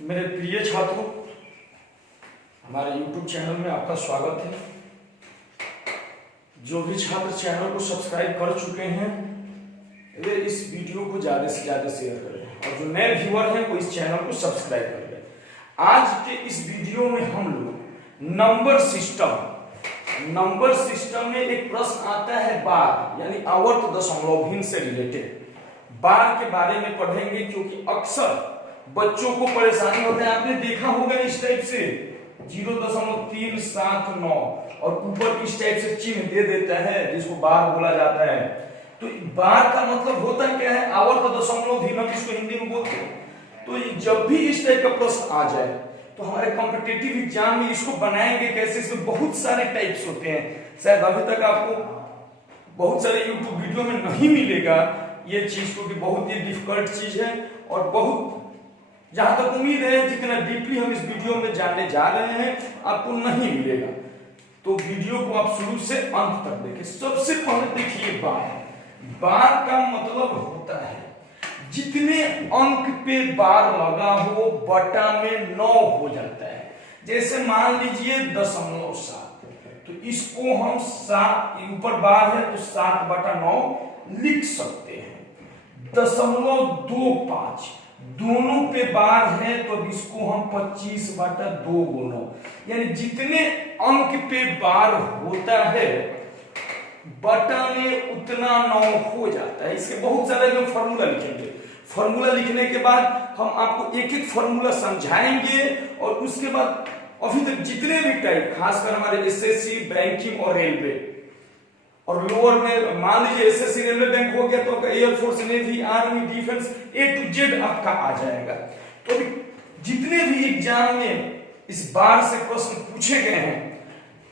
मेरे प्रिय छात्रों, हमारे YouTube चैनल में आपका स्वागत है। जो भी छात्र चैनल को सब्सक्राइब कर चुके हैं वे इस वीडियो को ज़्यादा से ज़्यादा शेयर करें और जो नए व्यूअर हैं वो इस चैनल को सब्सक्राइब कर लें। आज के इस वीडियो में हम लोग नंबर सिस्टम में एक प्रश्न आता है बार यानी आवर्त दशमलव भिन्न से रिलेटेड बार के बारे में पढ़ेंगे, क्योंकि अक्सर बच्चों को परेशानी होता है। आपने देखा होगा इस टाइप से 0.379 और ऊपर इस टाइप से चिन्ह दे देता है जिसको बार बोला जाता है। तो बार का मतलब होता क्या है? आवर्त दशमलव भिन्न, इसको हिंदी में बोलते हैं। तो जब भी इस टाइप का प्रश्न आ जाए तो हमारे कॉम्पिटिटिव एग्जाम में इसको बनाएंगे कैसे? इसमें बहुत सारे टाइप्स होते हैं। शायद अभी तक आपको बहुत सारे यूट्यूब वीडियो में नहीं मिलेगा ये चीज, क्योंकि बहुत ही डिफिकल्ट चीज है और बहुत, जहां तक उम्मीद है जितना डीपली हम इस वीडियो में जानने जा रहे हैं आपको नहीं मिलेगा। तो वीडियो को आप शुरू से अंत तक देखें। सबसे पहले देखिए बार का मतलब होता है जितने अंक पे बार लगा हो बटा में 9 हो जाता है। जैसे मान लीजिए 0.7, तो इसको हम 7, ऊपर बार है तो 7/9 लिख सकते हैं। 0.25 दोनों पे बार है तो अब इसको हम 25/2 गुना, यानी जितने अंक पे बार होता है बटा में उतना 9 हो जाता है। इसके बहुत सारे हम फॉर्मूला लिखेंगे। फॉर्मूला लिखने के बाद हम आपको एक एक फॉर्मूला समझाएंगे और उसके बाद अभी तक जितने भी टाइप, खासकर हमारे एसएससी, बैंकिंग और रेलवे और लोअर में, मान लीजिए एसएससी रेलवे बैंक हो गया तो air force, navy, army, defence A to Z आपका आ जाएगा। तो जितने भी एग्जाम में इस बार से प्रश्न पूछे गए हैं,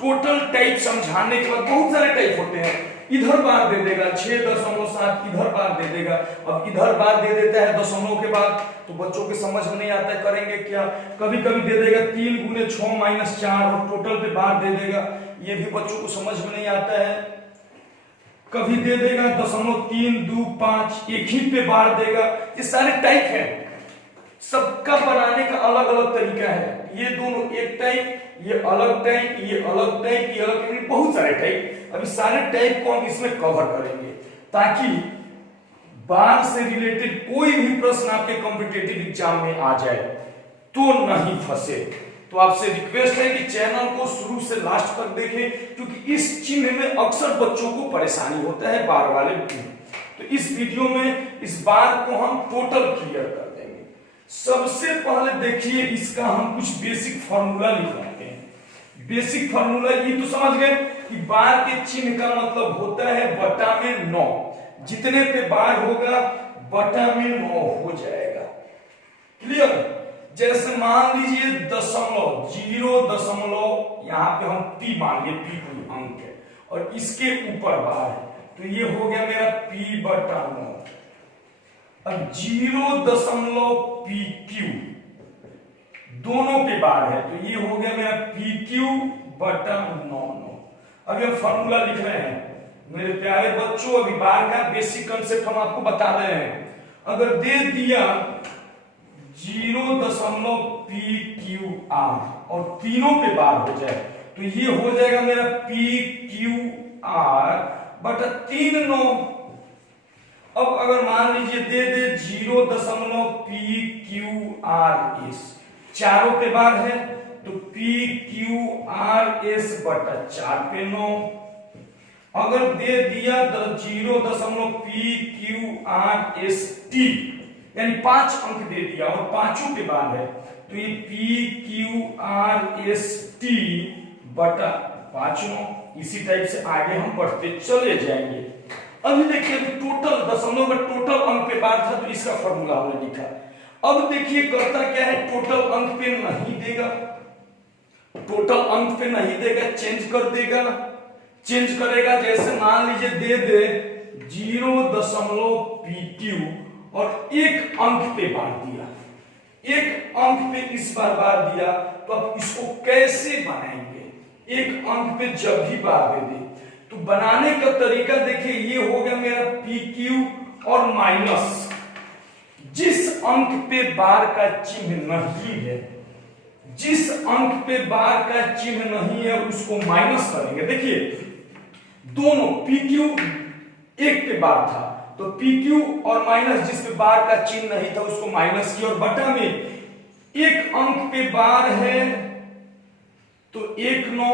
टोटल टाइप समझाने के बाद बहुत सारे टाइप होते हैं। इधर बार दे देगा 6.7, इधर बार दे देगा, अब इधर बार दे देता है दशमलव के बाद, तो बच्चों के समझ में नहीं आता है करेंगे क्या। कभी कभी दे देगा 3 × 6 - 4 और टोटल पे बार दे देगा, ये भी बच्चों को समझ में नहीं आता है। कभी दे देगा 0.325, एक ही पे बार देगा। ये सारे टाइप है, सबका बनाने का अलग अलग तरीका है। ये दोनों एक टाइप, ये अलग टाइप, ये अलग टाइप, ये अलग टाइप, बहुत सारे टाइप। अभी सारे टाइप को हम इसमें कवर करेंगे ताकि बार से रिलेटेड कोई भी प्रश्न आपके कॉम्पिटिटिव एग्जाम में आ जाए तो नहीं फंसे। तो आपसे रिक्वेस्ट है कि चैनल को शुरू से लास्ट तक देखें, क्योंकि इस चिन्ह में अक्सर बच्चों को परेशानी होता है बार वाले। तो इस वीडियो में इस बार को हम टोटल क्लियर कर देंगे। सबसे पहले देखिए इसका हम कुछ बेसिक फार्मूला लिखवाते हैं। बेसिक फार्मूला ये तो समझ गए कि बार के चिन्ह का मतलब होता है बटा में 9। जितने पे बार होगा बटा में 9 हो जाएगा। क्लियर? जैसे मान लीजिए 0.0, यहाँ पे हम P मान लिए, P कोई अंक है और इसके ऊपर बार है, तो ये हो गया मेरा P/9। अब 0.PQ दोनों पे बार है तो ये हो गया मेरा PQ/9। अभी हम फॉर्मूला लिख रहे हैं मेरे प्यारे बच्चों। अभी बार का बेसिक कंसेप्ट हम आपको बता रहे हैं। अगर दे दिया 0.PQR और तीनों पे बार हो जाए तो ये हो जाएगा मेरा PQR/3/9। अब अगर मान लीजिए दे दे 0.PQRS, चारों पे बार है तो PQRS/4/9। अगर दे दिया 0.PQRST यानी 5 अंक दे दिया और पांचों के बाद है तो ये PQRST/5। इसी टाइप से आगे हम बढ़ते चले जाएंगे। अभी देखिए टोटल दशमलव में टोटल अंक पे बार था तो इसका फॉर्मूला हमने लिखा। अब देखिए करता क्या है, टोटल अंक पे नहीं देगा, टोटल अंक पे नहीं देगा, चेंज कर देगा। चेंज करेगा जैसे मान लीजिए दे दे 0.PQ और एक अंक पे बार दिया, एक अंक पे इस बार दिया, तो अब इसको कैसे बनाएंगे? एक अंक पे जब भी बार दे दे तो बनाने का तरीका देखिए, ये हो गया मेरा PQ और माइनस जिस अंक पे बार का चिन्ह नहीं है, जिस अंक पे बार का चिन्ह नहीं है उसको माइनस करेंगे। देखिए दोनों PQ एक पे बार था तो PQ और माइनस जिस पे बार का चिन्ह नहीं था उसको माइनस किया, और बटा में एक अंक पे बार है तो 1 9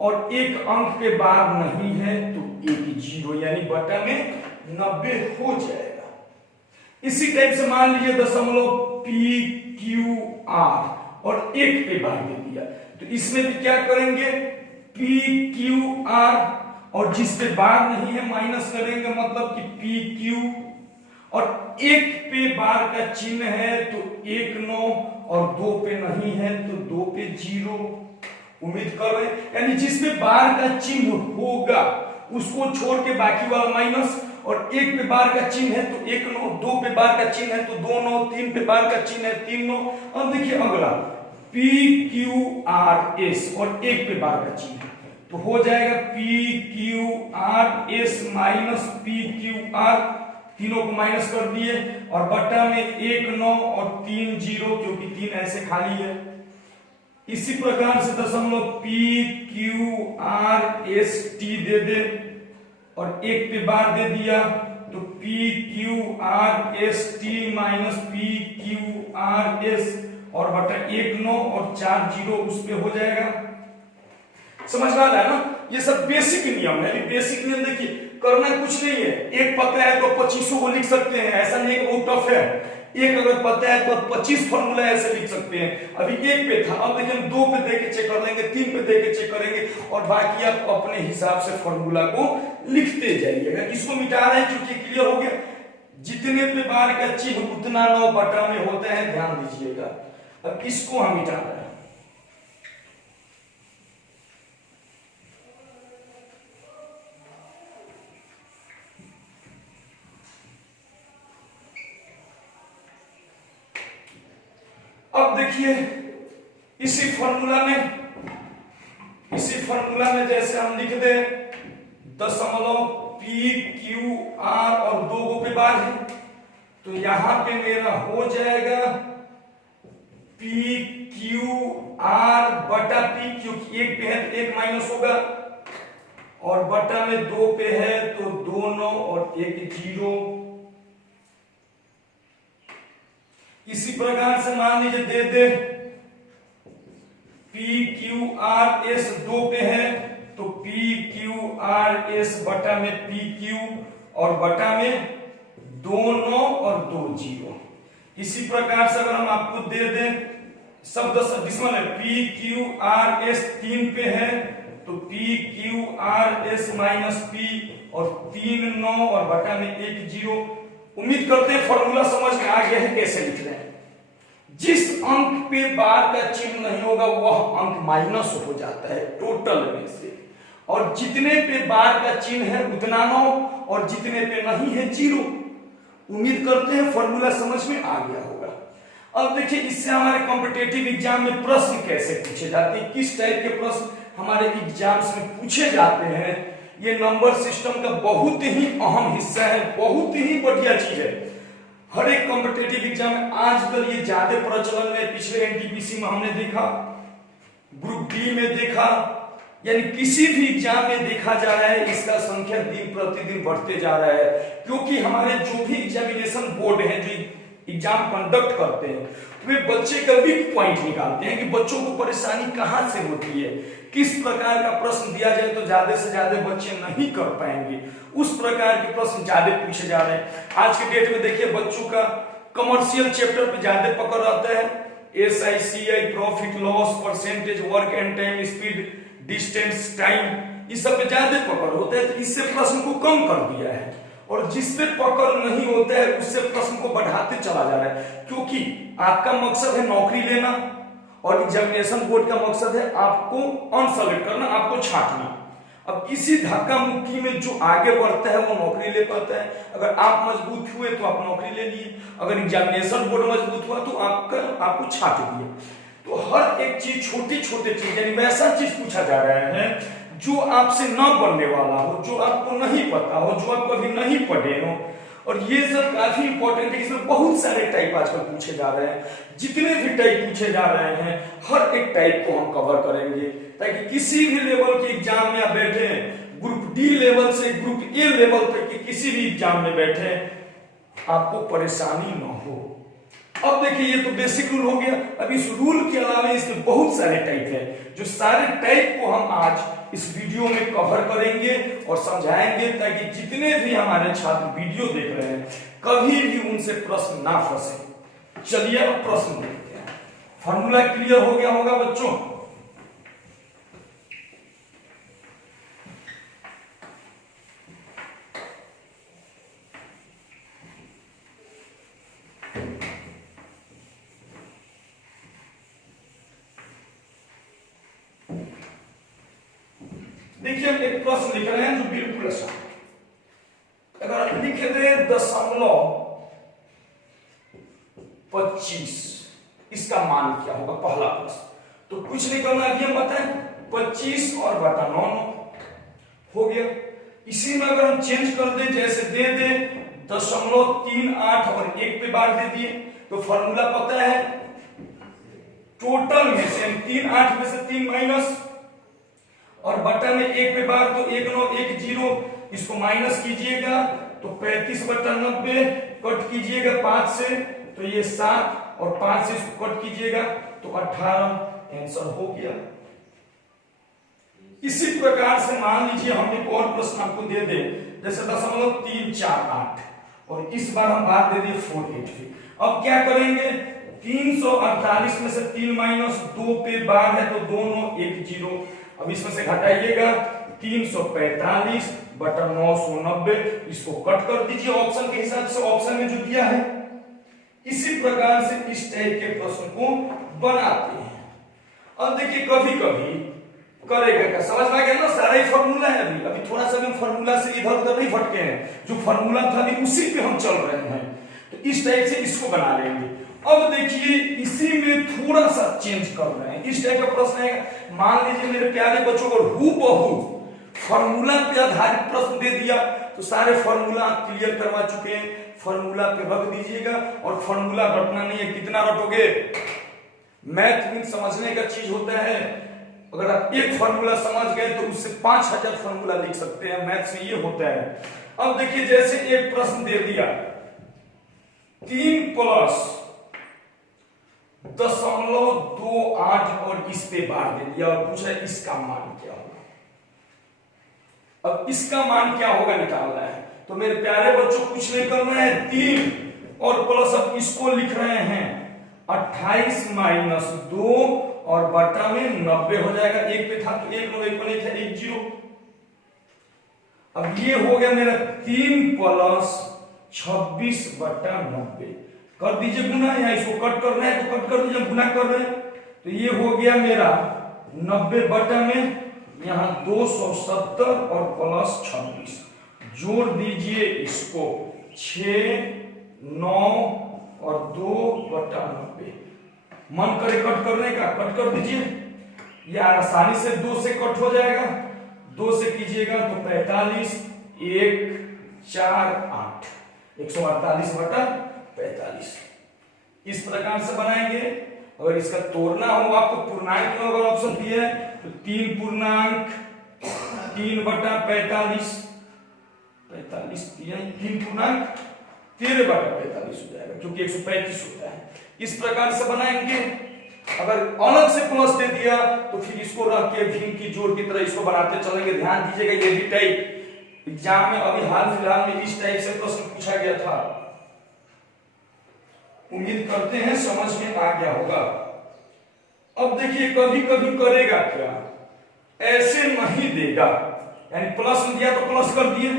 और एक अंक पे बार नहीं है तो 1 0, यानी बटा में 90 हो जाएगा। इसी टाइप से मान लीजिए दशमलव PQR और एक पे बार दे दिया तो इसमें भी क्या करेंगे PQR और जिस पे बार नहीं है माइनस करेंगे, मतलब कि PQ और एक पे बार का चिन्ह है तो 1 9 और 2 पे नहीं है तो 2 पे 0। उम्मीद कर रहे हैं, यानी जिस पे बार का चिन्ह होगा उसको छोड़ के बाकी वाला माइनस, और एक पे बार का चिन्ह है तो 1 9, 2 पे बार का चिन्ह है तो 2 9, 3 पे बार का चिन्ह है 3 9। अब देखिए अगला PQRS और एक पे बार का चिन्ह तो हो जाएगा PQRS माइनस PQR, तीनों को माइनस कर दिए और बटा में 1 9 और 3 0 क्योंकि 3 ऐसे खाली है। इसी प्रकार से दशमलव PQRST दे दे और एक पे बार दे दिया तो PQRST माइनस PQRS और बटा 1 9 और 4 0 उस पे हो जाएगा। समझ में आ रहा है ना, ये सब बेसिक नियम है। बेसिक नियम देखिए करना कुछ नहीं है, एक पता है तो 25 को लिख सकते हैं, ऐसा नहीं है बहुत टफ है। एक अगर पता है तो 25 फॉर्मूला ऐसे लिख सकते हैं। अभी एक पे था, अब देखिए हम 2 पे दे के चेक कर लेंगे, 3 पे दे के चेक करेंगे और बाकी आप अपने हिसाब से फॉर्मूला को लिखते जाइएगा। इसको मिटा रहे हैं क्योंकि क्लियर हो गया, जितने पे बार का चिन्ह उतना 9 बटा में होता है, ध्यान दीजिएगा। अब इसको हम मिटा रहे हैं। अब देखिए इसी फॉर्मूला में जैसे हम लिख दे दशमलव PQR और 2 पे बार है तो यहां पे मेरा हो जाएगा PQR बटा P, क्योंकि एक पे है तो एक माइनस होगा और बटा में 2 पे है तो 2 9 और 1 0। इसी प्रकार से मान लीजिए दे दे PQRS 2 पे है तो PQRS बटा में PQ और बटा में 2 9 और 2 0। इसी प्रकार से अगर हम आपको दे दें शब्द जिसमें PQRS 3 पे है तो PQRS माइनस P और 3 9 और बटा में 1 0। उम्मीद करते हैं फॉर्मूला समझ में आ गया है कैसे लिख रहे हैं। जिस अंक पे बार का चिन्ह नहीं होगा वह अंक माइनस हो जाता है टोटल में से, और जितने पे बार का चिन्ह है उतना 9 और जितने पे नहीं है 0। उम्मीद करते हैं फॉर्मूला समझ में आ गया होगा। अब देखिए इससे हमारे कॉम्पिटिटिव एग्जाम में प्रश्न कैसे पूछे जाते हैं, किस टाइप के प्रश्न हमारे एग्जाम्स में पूछे जाते हैं। ये नंबर सिस्टम का बहुत ही अहम हिस्सा है, बहुत ही बढ़िया चीज है। हर एक कॉम्पिटिटिव एग्जाम में आजकल ये ज्यादा प्रचलन में, पिछले एनटीपीसी में हमने देखा, ग्रुप डी में देखा, यानी किसी भी एग्जाम में देखा जा रहा है इसका संख्या दिन प्रतिदिन बढ़ते जा रहा है। क्योंकि हमारे जो भी एग्जामिनेशन बोर्ड है जो एग्जाम कंडक्ट करते हैं वे बच्चे का वीक पॉइंट निकालते हैं कि बच्चों को परेशानी कहां से होती है, किस प्रकार का प्रश्न दिया जाए तो ज्यादा से ज्यादा बच्चे नहीं कर पाएंगे, उस प्रकार के प्रश्न ज्यादा पूछे जा रहे हैं। आज के डेट में देखिए बच्चों का कमर्शियल चैप्टर पे ज्यादा पकड़ रहता है, SICI, profit loss, percentage, work and time, speed, distance, time, इस सब पे ज्यादा पकड़ होता है। तो इससे प्रश्न को कम कर दिया है और जिस पे पकड़ नहीं होता है उससे प्रश्न को बढ़ाते चला जा रहा है। क्योंकि आपका मकसद है नौकरी लेना और एग्जामिनेशन बोर्ड का मकसद है आपको अनसेलेक्ट करना, आपको छांटना। अब इसी धक्का मुक्की में जो आगे बढ़ता है वो नौकरी ले पाता है। अगर आप मजबूत हुए तो आप नौकरी ले लिए, अगर एग्जामिनेशन बोर्ड मजबूत हुआ तो आपको छांट दिए। तो हर एक चीज, छोटी छोटी चीज, यानी वैसा चीज पूछा जा रहा है जो आपसे न बनने वाला हो, जो आपको नहीं पता हो, जो आप कभी नहीं पढ़े हो, और और ये सब काफी इंपॉर्टेंट है, इसमें बहुत सारे टाइप आजकल पूछे जा रहे हैं। जितने भी टाइप पूछे जा रहे हैं हर एक टाइप को हम कवर करेंगे, ताकि किसी भी लेवल के एग्जाम में आप बैठे, ग्रुप डी लेवल से ग्रुप ए लेवल तक के किसी भी एग्जाम में बैठे, आपको परेशानी न हो। अब देखिए ये तो बेसिक रूल हो गया। अब इस रूल के अलावा इसमें बहुत सारे टाइप है, जो सारे टाइप को हम आज इस वीडियो में कवर करेंगे और समझाएंगे, ताकि जितने भी हमारे छात्र वीडियो देख रहे हैं कभी भी उनसे प्रश्न ना फंसे। चलिए अब प्रश्न देखते हैं। फॉर्मूला क्लियर हो गया होगा बच्चों? देखिए हम एक प्रश्न लिख रहे हैं जो बिल्कुल आसान है। अगर लिख दे 0.25, इसका मान क्या होगा? पहला प्रश्न। तो कुछ नहीं करना, अभी हम बताएं 25 और बटा 9 हो गया। इसी में अगर हम चेंज कर दे, जैसे दे दे 0.38 और 1 पे बार दे दिए, तो फॉर्मूला पता है, टोटल में से 3 8 में से 3 माइनस और बटा में 1 पे बार, तो 1 9 1 0, इसको माइनस कीजिएगा तो 35/90, कट कीजिएगा 5 से तो ये 7 और 5 से इसको कट कीजिएगा तो 18, आंसर हो गया। इसी प्रकार से मान लीजिए हम एक और प्रश्न आपको दे दे, जैसे 0.348 और इस बार हम बात दे दिए 483। अब क्या करेंगे? 348 में से 3 माइनस 2 पे बार है तो 2 9 1 0। अब इसमें से घटाइएगा 345 बटा 990, इसको कट कर दीजिए ऑप्शन के हिसाब से, ऑप्शन में जो दिया है। इसी प्रकार से इस टाइप के प्रश्न को बनाते हैं। अब देखिए कभी कभी करेगा क्या, समझ में आ गया ना? सारा ही फॉर्मूला है। अभी थोड़ा सा भी फॉर्मूला से इधर उधर नहीं भटके हैं, जो फॉर्मूला था अभी उसी पे हम चल रहे हैं। तो इस टाइप से इसको बना लेंगे। अब देखिए इसी में थोड़ा सा चेंज कर रहे हैं। इस टाइप का प्रश्न है, मान लीजिए मेरे प्यारे बच्चों को हूबहू फॉर्मूला पे आधारित प्रश्न दे दिया, तो सारे फॉर्मूला आप क्लियर करवा चुके हैं, फॉर्मूला पे रख दीजिएगा। और फॉर्मूला रटना नहीं है, कितना रटोगे? मैथ में समझने का चीज होता है, अगर आप एक फॉर्मूला समझ गए तो उससे 5000 फॉर्मूला लिख सकते हैं, मैथ में ये होता है। अब देखिए जैसे एक प्रश्न दे दिया 3 + 0.28 और इस पे बार दे दिया और पूछा इसका मान क्या होगा। अब इसका मान क्या होगा निकालना है। तो मेरे प्यारे बच्चों कुछ नहीं करना है, 3 और प्लस, अब इसको लिख रहे हैं 28 - 2 और बटा में 90 हो जाएगा। 1 पे था तो 1 9 1 नहीं था 1 0। अब ये हो गया मेरा 3 + 26/90। कर दीजिए गुना, या इसको कट करना है तो कट कर दीजिए, गुना कर रहे हैं तो ये हो गया मेरा 90 बटा में यहां 270 और प्लस 26 जोड़ दीजिए इसको 6 9 और 2 बटा 90। मन करे कट करने का, कट कर दीजिए, या आसानी से 2 से कट हो जाएगा। 2 से कीजिएगा तो 45 1 4 8 148 बटा 45। इस प्रकार से बनाएंगे। अगर इसका तोड़ना हो आपको, पूर्णांक में अगर ऑप्शन दिया है तो 3 पूर्णांक 3 बटा 45 दिया, 3 पूर्णांक 13 बटा 45 हो जाएगा, क्योंकि 135 होता है। इस प्रकार से बनाएंगे। अगर अलग से प्लस दे दिया तो फिर इसको रख के भिन्न की जोड़ की तरह इसको बनाते चलेंगे। ध्यान दीजिएगा ये भी टाइप एग्जाम में अभी हाल फिलहाल में इस टाइप से प्रश्न पूछा गया था। उम्मीद करते हैं समझ में आ गया होगा। अब देखिए कभी कभी करेगा क्या, ऐसे नहीं देगा, यानी प्लस में दिया तो प्लस कर दिए,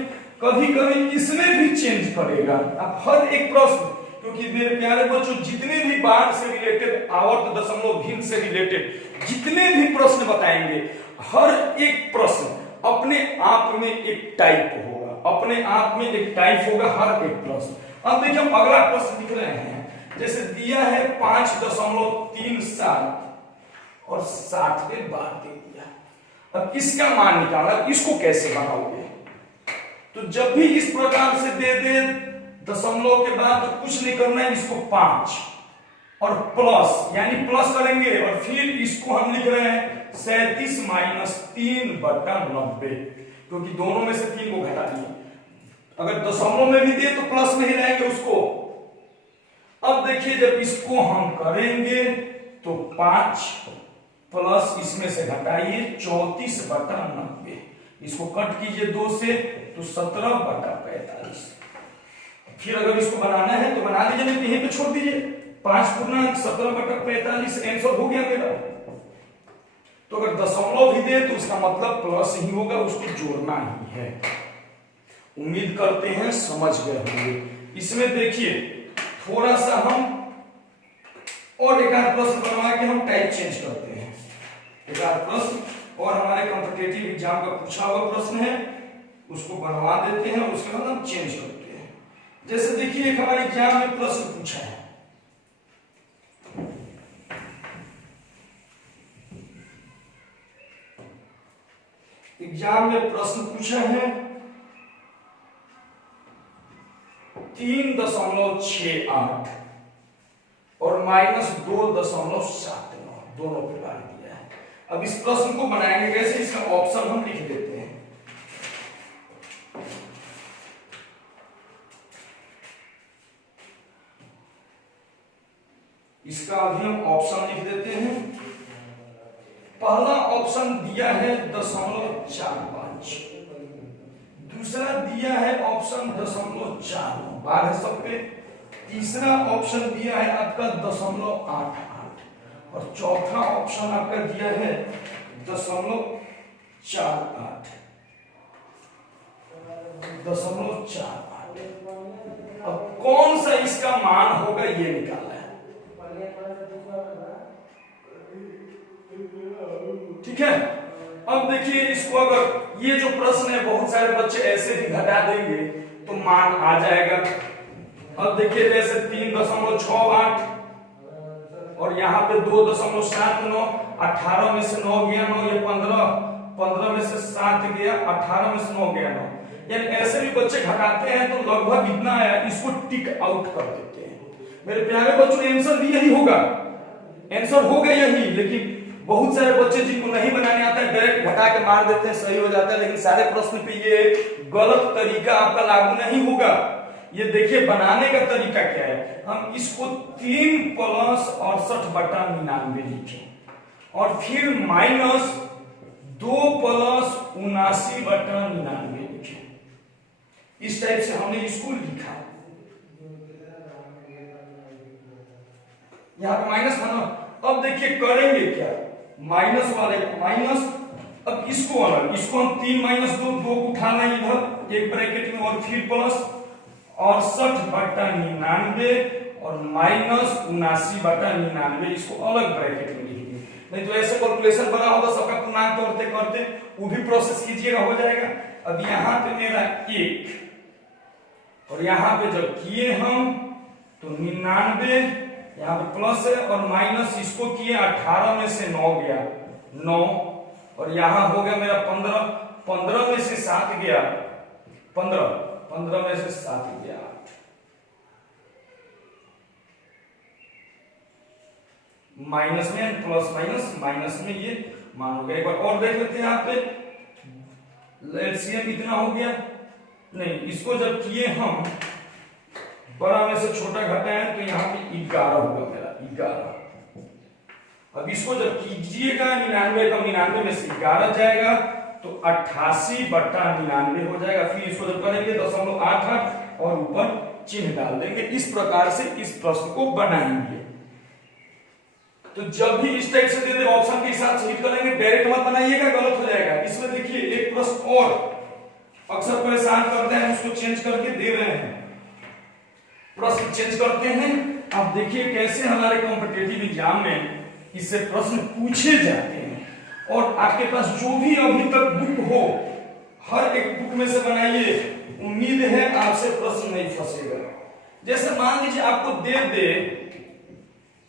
कभी कभी इसमें भी चेंज करेगा। अब हर एक प्रश्न, क्योंकि मेरे प्यारे बच्चों जितने भी बाढ़ से रिलेटेड, आवर्त दशमलव भिन्न से रिलेटेड जितने भी प्रश्न बताएंगे, हर एक प्रश्न अपने आप में एक टाइप होगा, अपने आप में एक टाइप होगा हर एक प्रश्न। अब देखिए हम अगला प्रश्न लिख रहे हैं, जैसे दिया है 5.37 और 60 पे बार दे दिया। अब इसका मान निकालना, इसको कैसे बनाओगे? तो जब भी इस प्रकार से दे दे दशमलव के बाद तो कुछ नहीं करना है, इसको 5 और प्लस यानी प्लस करेंगे और फिर इसको हम लिख रहे हैं 37 माइनस 3/90, क्योंकि दोनों में से 3 को घटा दिए। अगर दशमलव में भी दिए तो प्लस में ही रहेंगे उसको। अब देखिए जब इसको हम करेंगे तो 5 प्लस इसमें से घटाइए 34/90, इसको कट कीजिए 2 से तो 17/45। फिर अगर इसको बनाना है तो बना दीजिए, नहीं तो यहीं पे छोड़ दीजिए। 5 पूर्णांक 17/45 आंसर हो गया मेरा। तो अगर दशमलव भी दे तो उसका मतलब प्लस ही होगा, उसको जोड़ना ही है। उम्मीद करते हैं समझ गए होंगे। इसमें देखिए थोड़ा सा हम और एक आध प्रश्न बनवा के हम टाइप चेंज करते हैं। एक आध प्रश्न और हमारे कॉम्पिटिटिव एग्जाम का पूछा हुआ प्रश्न है, उसको बनवा देते हैं, उसके बाद हम चेंज करते हैं। जैसे देखिए एक हमारे एग्जाम में प्रश्न पूछा है, एग्जाम में प्रश्न पूछा है 3.68 और -2.79 दोनों पे बार दिया है। अब इस प्रश्न को बनाएंगे कैसे, इसका ऑप्शन हम लिख देते हैं। इसका अभी हम ऑप्शन लिख देते हैं। पहला ऑप्शन दिया है 0.45, दूसरा दिया है ऑप्शन 0.4 बार है सब पे, तीसरा ऑप्शन दिया है आपका 0.88 और चौथा ऑप्शन आपका दिया है 0.48। अब कौन सा इसका मान होगा ये निकालना है। ठीक है, अब देखिए इसको अगर ये जो प्रश्न है बहुत सारे बच्चे ऐसे भी घटा देंगे तो मान आ जाएगा। अब देखिए जैसे 3.68 और यहाँ पे 2.79, 18 में से 9 गया 9, ये 15 में से 7 गया 18 में से 9 गया 9, यानी ऐसे भी बच्चे घटाते हैं तो लगभग इतना आया, इसको टिक आउट कर देते हैं। मेरे प्यारे बच्चों आंसर भी यही होगा, आंसर होगा यही, लेकिन बहुत सारे बच्चे जिनको नहीं बनाने आता है डायरेक्ट घटा के मार देते हैं, सही हो जाता है। लेकिन सारे प्रश्न पे ये गलत तरीका आपका लागू नहीं होगा। ये देखिए बनाने का तरीका क्या है, हम इसको 3 + 68/99 लिखें और फिर -2 + 79/99 लिखें। इस टाइप से हमने इसको लिखा। यहाँ पे माइनस था ना, अब देखिए करेंगे क्या, माइनस वाले को माइनस, अब इसको अलग, इसको हम 3 - 2 उठाना इधर एक ब्रैकेट में और फिर प्लस 68/99 और -79/99 इसको अलग ब्रैकेट में लिखिए। नहीं तो ऐसे कैलकुलेशन बना होगा सबका पूर्णांक करते करते, वो भी प्रोसेस कीजिएगा हो जाएगा। अब यहाँ पे मेरा 1 और यहाँ पे जब किए हम तो 99, यहाँ पे प्लस है और माइनस इसको किए 18 में से 9 गया 9 और यहाँ हो गया मेरा 15 में से 7 गया 15 में से 7 गया 8। माइनस में प्लस माइनस में ये मान हो गया। एक बार और देख लेते हैं यहाँ पे एलसीएम इतना हो गया, नहीं इसको जब किए हम बड़ा में से छोटा घटाएं तो यहाँ पे 11 होगा मेरा 11। अब इसको जब कीजिएगा 99 का 99 में से 11 जाएगा तो 88/99 हो जाएगा। फिर इसको जब करेंगे 0.88 और ऊपर चिन्ह डाल देंगे। इस प्रकार से इस प्रश्न को बनाएंगे। तो जब भी इस टाइप से दे दे ऑप्शन के हिसाब से हिट करेंगे, डायरेक्ट मत बनाइएगा, गलत हो जाएगा। इसमें देखिए एक प्रश्न और अक्सर परेशान करते हैं, उसको चेंज करके दे रहे हैं, प्रश्न चेंज करते हैं। अब देखिए कैसे हमारे कॉम्पिटिटिव एग्जाम में इससे प्रश्न पूछे जाते हैं। और आपके पास जो भी अभी तक बुक हो, हर एक बुक में से बनाइए, उम्मीद है आपसे प्रश्न नहीं फंसेगा। जैसे मान लीजिए आपको दे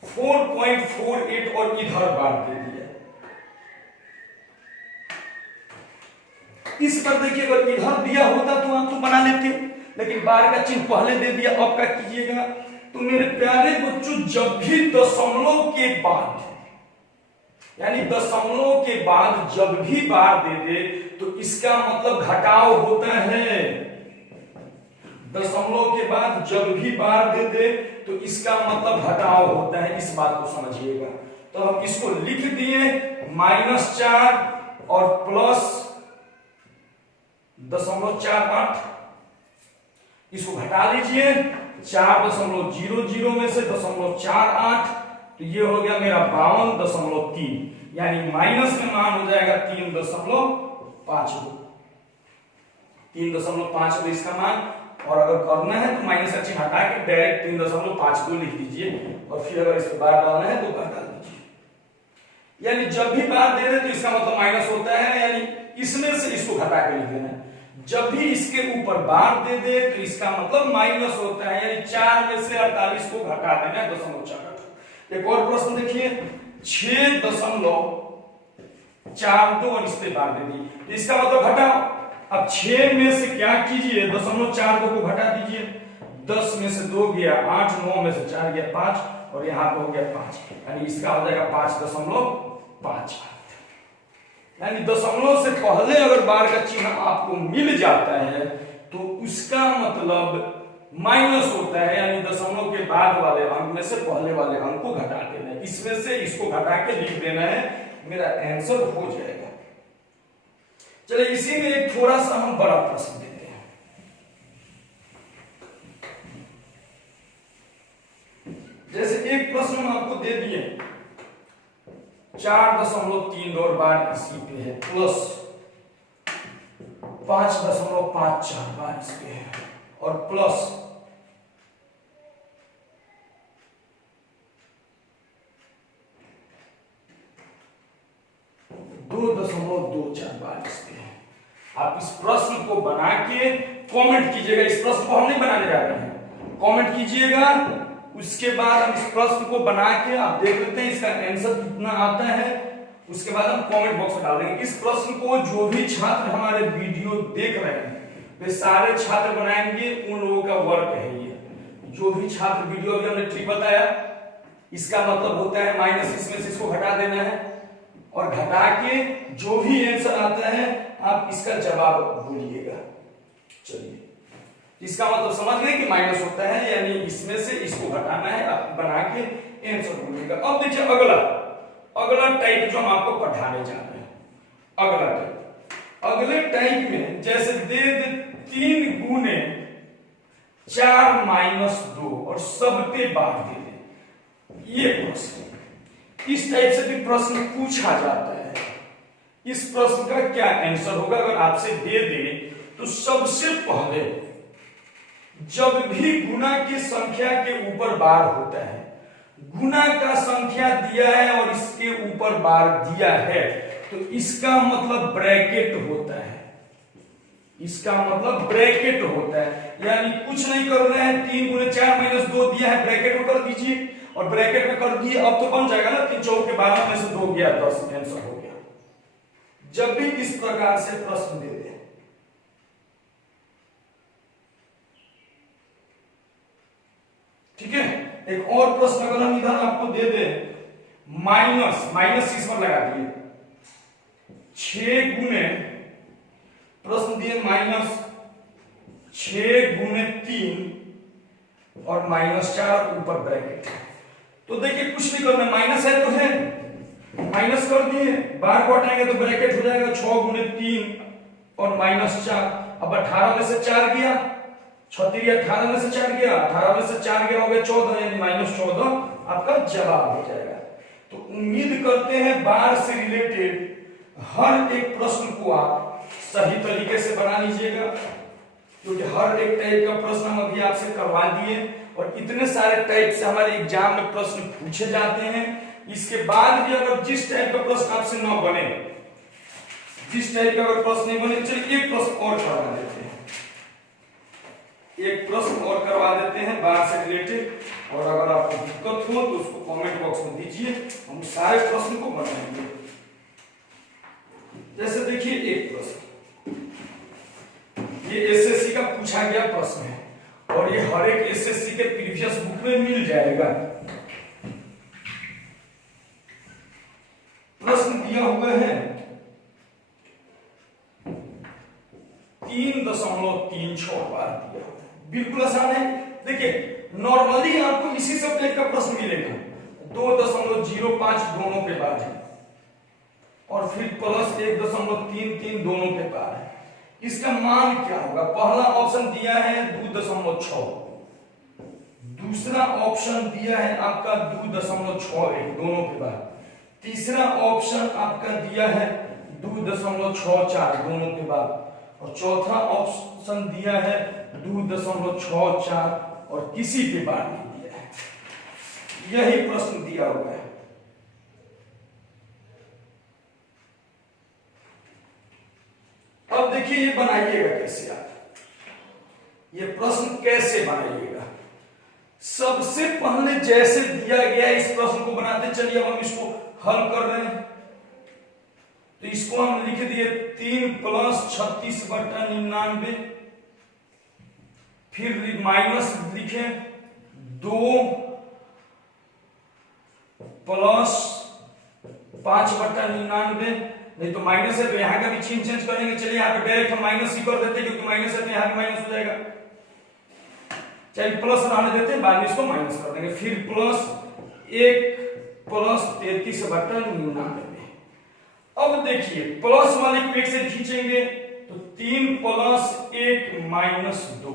4.48 और इधर बार दे दिया, इस पर देखिए अगर इधर दिया होता तो आप तो बना लेते, लेकिन बार का चिन्ह पहले दे दिया। अब क्या कीजिएगा, तो मेरे प्यारे बच्चों जब भी दशमलव के बाद, यानी दशमलव के बाद जब भी बार दे दे तो इसका मतलब घटाव होता है। दशमलव के बाद जब भी बार दे दे तो इसका मतलब घटाव होता है, इस बात को समझिएगा। तो हम इसको लिख दिए -4 और प्लस 0.48, इसको घटा लीजिए 4.00 में से 0.48, तो ये हो गया मेरा 52.3, यानी माइनस में मान हो जाएगा 3.52, 3.52 इसका मान। और अगर करना है तो माइनस का चिन्ह हटा के डायरेक्ट 3.52 लिख दीजिए, और फिर अगर इस पर बार डालना है तो बार डाल दीजिए। यानी जब भी बार दे दे तो इसका मतलब माइनस होता है, यानी इसमें से इसको घटा के लिख देना है। जब भी इसके ऊपर बार दे दे तो इसका मतलब माइनस होता है, यानी 4 में से 48 को घटा देना है 0.4। एक और प्रश्न देखिए, 6.42 और इस पे बार दे दी तो इसका मतलब घटाओ। अब 6 में से क्या कीजिए, 0.42 को घटा दीजिए, 10 में से 2 गया 8, 9 में से 4 गया 5, और यहाँ पे हो गया 5, यानी इसका हो जाएगा 5.5। यानी दशमलव से पहले अगर बार का चिन्ह आपको मिल जाता है तो उसका मतलब माइनस होता है, यानी दशमलव के बाद वाले अंक में से पहले वाले अंक को घटा देना है। इसमें से इसको घटा के लिख देना है, मेरा आंसर हो जाएगा। चलिए इसी में एक थोड़ा सा हम बड़ा प्रश्न देते हैं। जैसे एक प्रश्न हम आपको दे दिए 4.3 और बार इसी पे है, प्लस 5.54 बार इस पे है, और प्लस 2.24 बार इस पे है। आप इस प्रश्न को बना के कमेंट कीजिएगा। इस प्रश्न को हम नहीं बनाने जा रहे हैं, कमेंट कीजिएगा। उसके बाद हम इस प्रश्न को बना के आप देख लेते हैं इसका आंसर कितना आता है, उसके बाद हम कमेंट बॉक्स में डाल देंगे। इस प्रश्न को जो भी छात्र हमारे वीडियो देख रहे हैं वे सारे छात्र बनाएंगे, उन लोगों का वर्क है ये। जो भी छात्र वीडियो अभी हमने ट्रिक बताया, इसका मतलब होता है माइनस, इसमें से इसको घटा देना है, और घटा के जो भी आंसर आता है आप इसका जवाब बोलिएगा। चलिए, इसका मतलब समझ गए कि माइनस होता है, यानी इसमें से इसको घटाना है, आप बना के आंसर बोलिएगा। अब देखिए अगला टाइप जो हम आपको पढ़ाने जा रहे हैं। अगले टाइप में जैसे दे 3 गुने 4 माइनस 2 और सब पे बार दे दे, ये प्रश्न, इस टाइप से भी प्रश्न पूछा जाता है। इस प्रश्न का क्या आंसर होगा अगर आपसे दे दे, तो सबसे पहले जब भी गुना की संख्या के ऊपर बार होता है, गुना का संख्या दिया है और इसके ऊपर बार दिया है, तो इसका मतलब ब्रैकेट होता है। इसका मतलब ब्रैकेट होता है, यानी कुछ नहीं कर रहे हैं, 3 गुने 4 माइनस 2 दिया है, ब्रैकेट में कर दीजिए, और ब्रैकेट में कर दिए, अब तो बन जाएगा ना 3 4 के 12 में से 2 गया 10, आंसर हो गया। जब भी इस प्रकार से प्रश्न दे दे, ठीक है। एक और प्रश्न अगर हम इधर आपको दे दे, माइनस इस पर लगा दिए, 6 गुने, प्रश्न दिए माइनस 6 गुने 3 और -4 ऊपर ब्रैकेट। तो देखिए कुछ नहीं करना, माइनस है तो है, माइनस कर दिए, बार को हटाएंगे तो ब्रैकेट हो जाएगा 6 गुने 3 और -4। अब 18 में से 4 गया, 18 में से 4 गया, 18 में से 4 गया, हो गया 14, यानी -14 आपका जवाब हो जाएगा। तो उम्मीद करते हैं बार से रिलेटेड हर एक प्रश्न को आप सही तरीके से बना लीजिएगा, क्योंकि हर एक टाइप का प्रश्न हम अभी आपसे करवा दिए, और इतने सारे टाइप से हमारे एग्जाम में प्रश्न पूछे जाते हैं। इसके बाद भी अगर जिस टाइप का प्रश्न आपसे ना बने, जिस टाइप का अगर प्रश्न नहीं बने, चलिए एक प्रश्न और करवा देते हैं, एक प्रश्न और करवा देते हैं बार से रिलेटेड। और अगर आपको दिक्कत हो तो उसको कमेंट बॉक्स में दीजिए, हम सारे प्रश्न को बनाएंगे। जैसे देखिए एक प्रश्न, ये एसएससी का पूछा गया प्रश्न है और ये हर एक एसएससी के प्रीवियस बुक में मिल जाएगा। प्रश्न दिया हुआ है 3.36 बार दिया हुआ है, बिल्कुल आसान है। देखिए नॉर्मली आपको इसी सब्जेक्ट का प्रश्न मिलेगा, 2.05 दोनों पे बार है और फिर प्लस 1.33 दोनों पे बार है। इसका मान क्या होगा? पहला ऑप्शन दिया है 2.6, दूसरा ऑप्शन दिया है आपका 2.61 दोनों पे बार, तीसरा ऑप्शन आपका दिया है 2.64 दोनों पे बार और चौथा ऑप्शन दिया है 2.64 और किसी पे बार नहीं दिया है। यही प्रश्न दिया हुआ है। अब देखिए ये बनाइएगा कैसे आप, ये प्रश्न कैसे बनाइएगा। सबसे पहले जैसे दिया गया इस प्रश्न को बनाते चलिए। अब हम इसको हल कर रहे हैं तो इसको हम लिख दिए 3 + 36/99, फिर माइनस लिखे 2 + 5/99, नहीं तो माइनस है तो यहां का भी चिन्ह चेंज करेंगे। चलिए यहां पे डायरेक्ट हम माइनस ही कर देते हैं क्योंकि माइनस है तो यहां भी माइनस हो जाएगा। चलिए प्लस रहने देते हैं, बाद में इसको माइनस कर देंगे। फिर प्लस 1 + 33/99। अब देखिए प्लस वाले को 1 से खींचेंगे तो 3 + 1 - 2।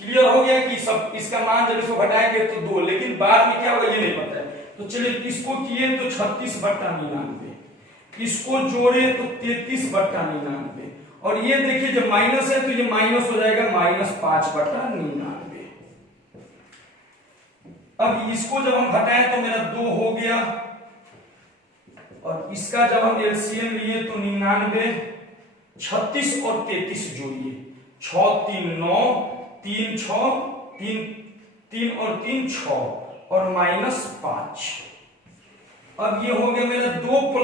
क्लियर हो गया कि सब इसका मान जब इसको घटाएंगे तो 2, लेकिन बाद में क्या होगा ये नहीं पता है। तो चलिए इसको किए तो 36/99, इसको जोड़े तो 33/99 और ये देखिए जब माइनस है तो ये माइनस हो जाएगा -5/99। अब इसको जब हम घटाएं तो मेरा 2 हो गया और इसका जब हम एलसीएम लिए तो 99, 36 और 33 जोड़िए 6 3 9, 3 6, 3 और 3 6 और -5। अब ये हो गया मेरा 2 +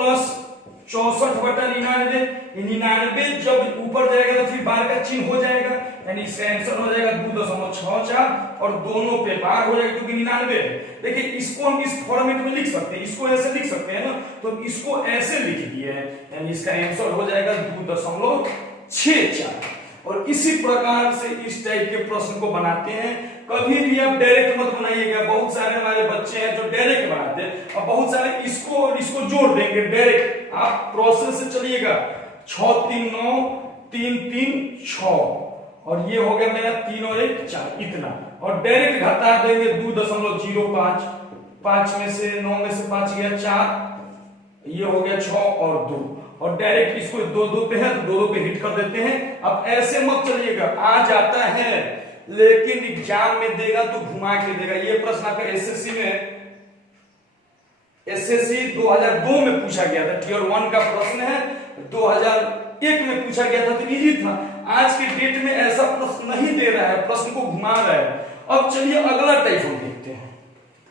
64/99। 99 जब ऊपर जाएगा तो फिर बार का चिन्ह हो जाएगा, यानी इसका आंसर हो जाएगा 2.64 और दोनों पे बार हो जाएगा क्योंकि 99 है। देखिए इसको हम इस फॉर्मेट में लिख सकते हैं, इसको ऐसे लिख सकते हैं ना, तो इसको ऐसे लिख दिए हैं, यानी इसका आंसर हो जाएगा 2.64। और इसी प्रकार से इस टाइप के प्रश्न को बनाते हैं। कभी भी आप डायरेक्ट मत बनाइएगा, बहुत सारे हमारे बच्चे हैं जो डायरेक्ट बनाते हैं और बहुत सारे इसको और इसको जोड़ देंगे डायरेक्ट। आप प्रोसेस से चलिएगा 6 3 9 3 3 6 और ये हो गया मेरा 3 और 1 4 इतना, और डायरेक्ट घटा देंगे 2.05, 5 में से 9 में से 5 गया 4, ये हो गया 6 और 2 और डायरेक्ट इसको 2 2 पे है तो 2 2 पे हिट कर देते हैं। अब ऐसे मत चलिएगा, आ जाता है लेकिन एग्जाम में देगा तो घुमा के देगा। ये प्रश्न आपका एसएससी 2002 में पूछा गया था, टियर 1 का प्रश्न है, 2001 में पूछा गया था तो इजी था। आज के डेट में ऐसा प्रश्न नहीं दे रहा है, प्रश्न को घुमा रहा है। अब चलिए अगला टाइप हम देखते हैं।